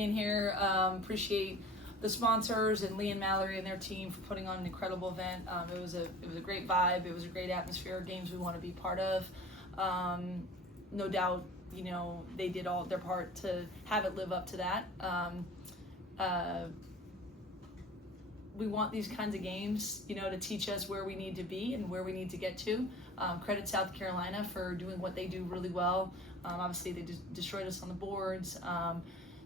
Being here, appreciate the sponsors and Lee and Mallory and their team for putting on an incredible event. It was a great vibe. It was a great atmosphere. Games we want to be part of. No doubt, they did all their part to have it live up to that. We want these kinds of games, to teach us where we need to be and where we need to get to. Credit South Carolina for doing what they do really well. Obviously, they destroyed us on the boards.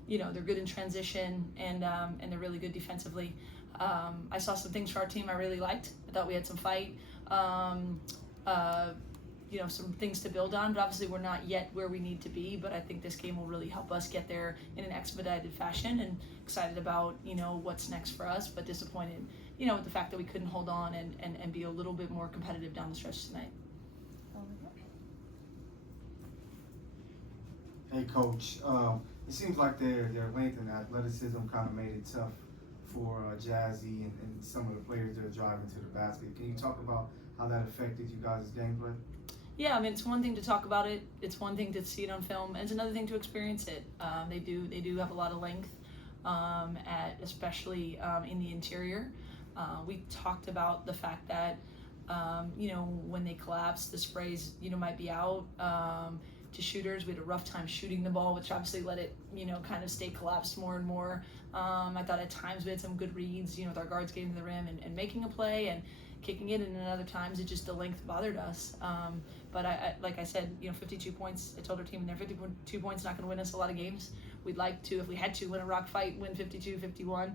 They're good in transition and they're really good defensively. I saw some things for our team I really liked. I thought we had some fight. Some things to build on, but obviously we're not yet where we need to be, but I think this game will really help us get there in an expedited fashion, and excited about, what's next for us, but disappointed, with the fact that we couldn't hold on and be a little bit more competitive down the stretch tonight. Hey, Coach. It seems like their length and athleticism kind of made it tough for Jazzy and some of the players that are driving to the basket. Can you talk about how that affected you guys' gameplay? Yeah, it's one thing to talk about it. It's one thing to see it on film, and it's another thing to experience it. They do have a lot of length, especially in the interior. We talked about the fact that when they collapse, the sprays might be out. To shooters, we had a rough time shooting the ball, which obviously let it kind of stay collapsed more and more. I thought at times we had some good reads, with our guards getting to the rim and making a play and kicking it, and then other times it just the length bothered us. But I like I said, 52 points. I told our team in there, 52 points not going to win us a lot of games. We'd like to, if we had to, win a rock fight, win 52, 51.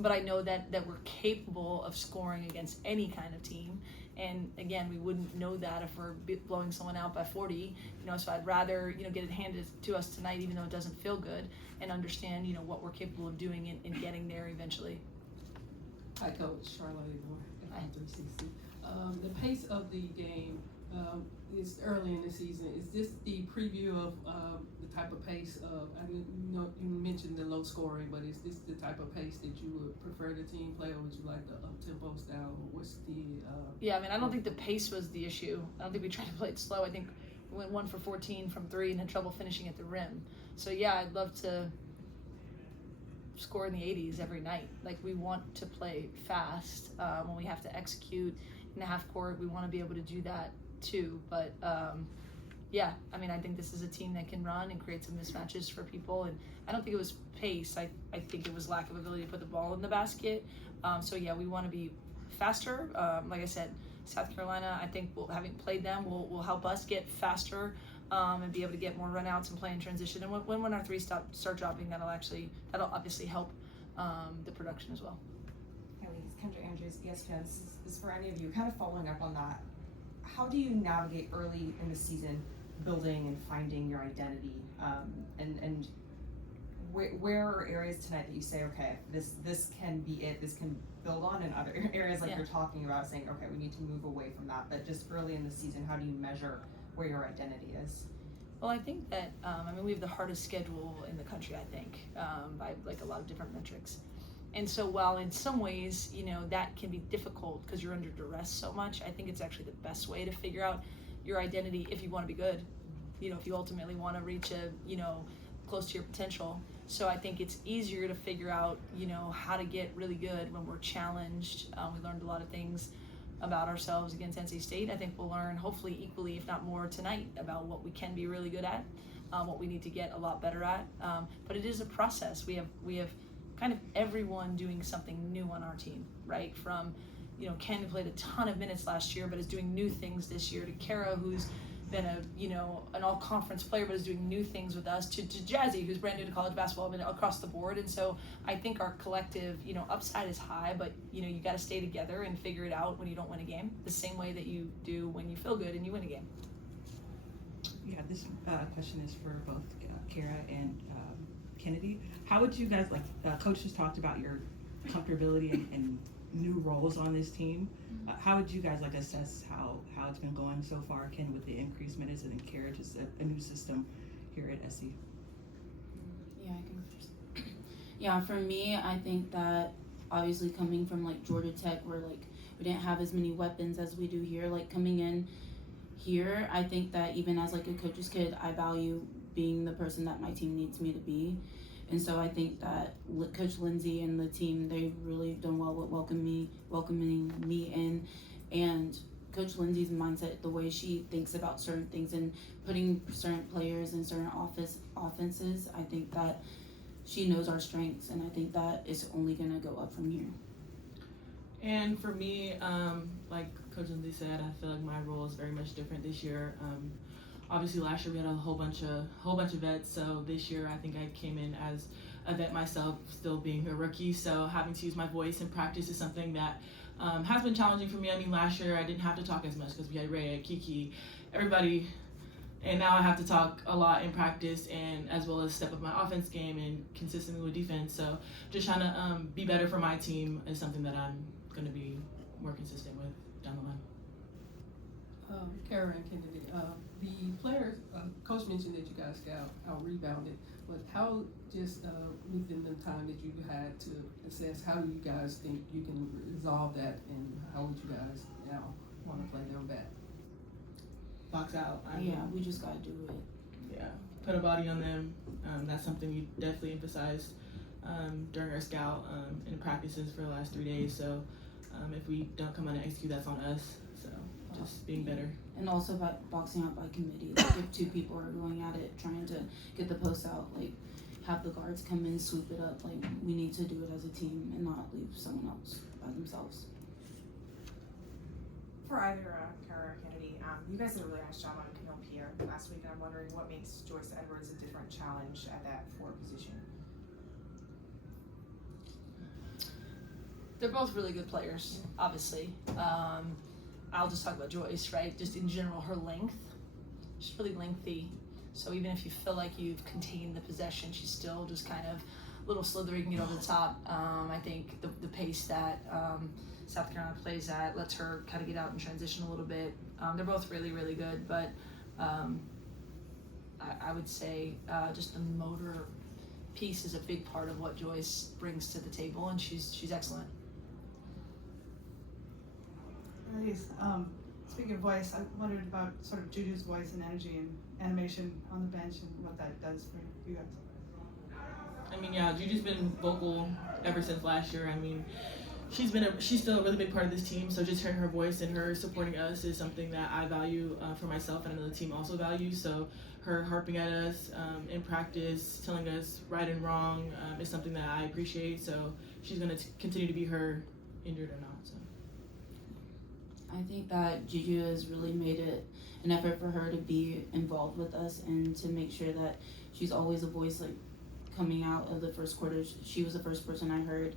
But I know that we're capable of scoring against any kind of team. And again, we wouldn't know that if we're blowing someone out by 40. So I'd rather get it handed to us tonight, even though it doesn't feel good, and understand what we're capable of doing in getting there eventually. Hi, Coach. Charlotte from 360. The pace of the game is early in the season. Is this the preview of the type of pace of? You mentioned the low scoring, but is this the type of pace that you would prefer the team play, or would you like the up-tempo style? What's the? Yeah, I don't think the pace was the issue. I don't think we tried to play it slow. I think we went 1 for 14 from 3 and had trouble finishing at the rim. So yeah, I'd love to score in the 80s every night. Like, we want to play fast. When we have to execute in the half court, we want to be able to do that too. But I think this is a team that can run and create some mismatches for people, and I don't think it was pace. I think it was lack of ability to put the ball in the basket. We want to be faster. Like I said, South Carolina, I think having played them will help us get faster and be able to get more runouts and play in transition. And when our three start dropping, that'll obviously help the production as well. Hey, it's Kendra Andrews, ESPN. This is for any of you. Kind of following up on that, how do you navigate early in the season building and finding your identity? And where are areas tonight that you say, okay, this can be it, this can build on, and other areas like you're talking about saying, okay, we need to move away from that. But just early in the season, how do you measure where your identity is? Well, I think that, we have the hardest schedule in the country, I think, by like a lot of different metrics. And so while in some ways, that can be difficult because you're under duress so much, I think it's actually the best way to figure out your identity if you want to be good, if you ultimately want to reach close to your potential. So I think it's easier to figure out, how to get really good when we're challenged. We learned a lot of things about ourselves against NC State. I think we'll learn hopefully equally, if not more, tonight about what we can be really good at, what we need to get a lot better at. But it is a process. We have kind of everyone doing something new on our team, right? From, Ken, who played a ton of minutes last year but is doing new things this year, to Kara, who's been an all-conference player but is doing new things with us, to Jazzy, who's brand new to college basketball, across the board. And so I think our collective, upside is high, but you got to stay together and figure it out when you don't win a game, the same way that you do when you feel good and you win a game. Yeah, this question is for both Kara and Kennedy. How would you guys, Coach just talked about your comfortability and new roles on this team. How would you guys assess how it's been going so far, Ken, with the increased minutes, and then Kara, just a new system here at SC? Yeah, I can first. Yeah, for me, I think that obviously coming from Georgia Tech, where we didn't have as many weapons as we do here, coming in here, I think that even as a coach's kid, I value being the person that my team needs me to be, And so I think that Coach Lindsay and the team, they've really done well with welcoming me in. And Coach Lindsay's mindset, the way she thinks about certain things and putting certain players in certain offenses, I think that she knows our strengths, and I think that it's only going to go up from here. And for me, like Coach Lindsay said, I feel like my role is very much different this year. Obviously, last year we had a whole bunch of vets, so this year I think I came in as a vet myself, still being a rookie. So having to use my voice in practice is something that has been challenging for me. I mean, last year I didn't have to talk as much because we had Ray, Kiki, everybody, and now I have to talk a lot in practice, and as well as step up my offense game and consistently with defense. So just trying to be better for my team is something that I'm going to be more consistent with down the line. Kara and Kennedy, the players, Coach mentioned that you guys got out rebounded, but how just within the time that you had to assess, how do you guys think you can resolve that, and how would you guys now want to play them back? Box out. We just got to do it. Yeah, put a body on them. That's something we definitely emphasized during our scout and practices for the last 3 days. So if we don't come out and execute, that's on us. So just being better. And also by boxing out by committee. Like if two people are going at it, trying to get the post out, like have the guards come in, swoop it up. Like we need to do it as a team and not leave someone else by themselves. For either Kara or Kennedy, you guys did a really nice job on Camille Pierre last week, and I'm wondering what makes Joyce Edwards a different challenge at that forward position. They're both really good players, obviously. I'll just talk about Joyce, right? Just in general, her length. She's really lengthy. So even if you feel like you've contained the possession, she's still just kind of a little slithery, can get over the top. I think the pace that South Carolina plays at lets her kind of get out and transition a little bit. They're both really, really good, but I would say just the motor piece is a big part of what Joyce brings to the table, and she's excellent. Ladies, speaking of voice, I wondered about sort of Juju's voice and energy and animation on the bench and what that does for you guys. I mean, yeah, Juju's been vocal ever since last year. I mean, she's still a really big part of this team. So just hearing her voice and her supporting us is something that I value for myself, and I know the team also values. So her harping at us in practice, telling us right and wrong is something that I appreciate. So she's going to continue to be her, injured or not. So. I think that Juju has really made it an effort for her to be involved with us and to make sure that she's always a voice, like coming out of the first quarter. She was the first person I heard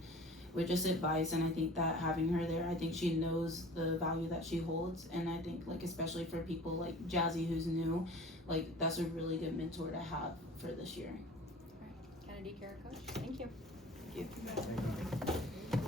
with just advice, and I think that having her there, I think she knows the value that she holds, and I think like especially for people like Jazzy who's new, like that's a really good mentor to have for this year. All right. Kennedy, Kara, Coach. Thank you. Thank you. Thank you.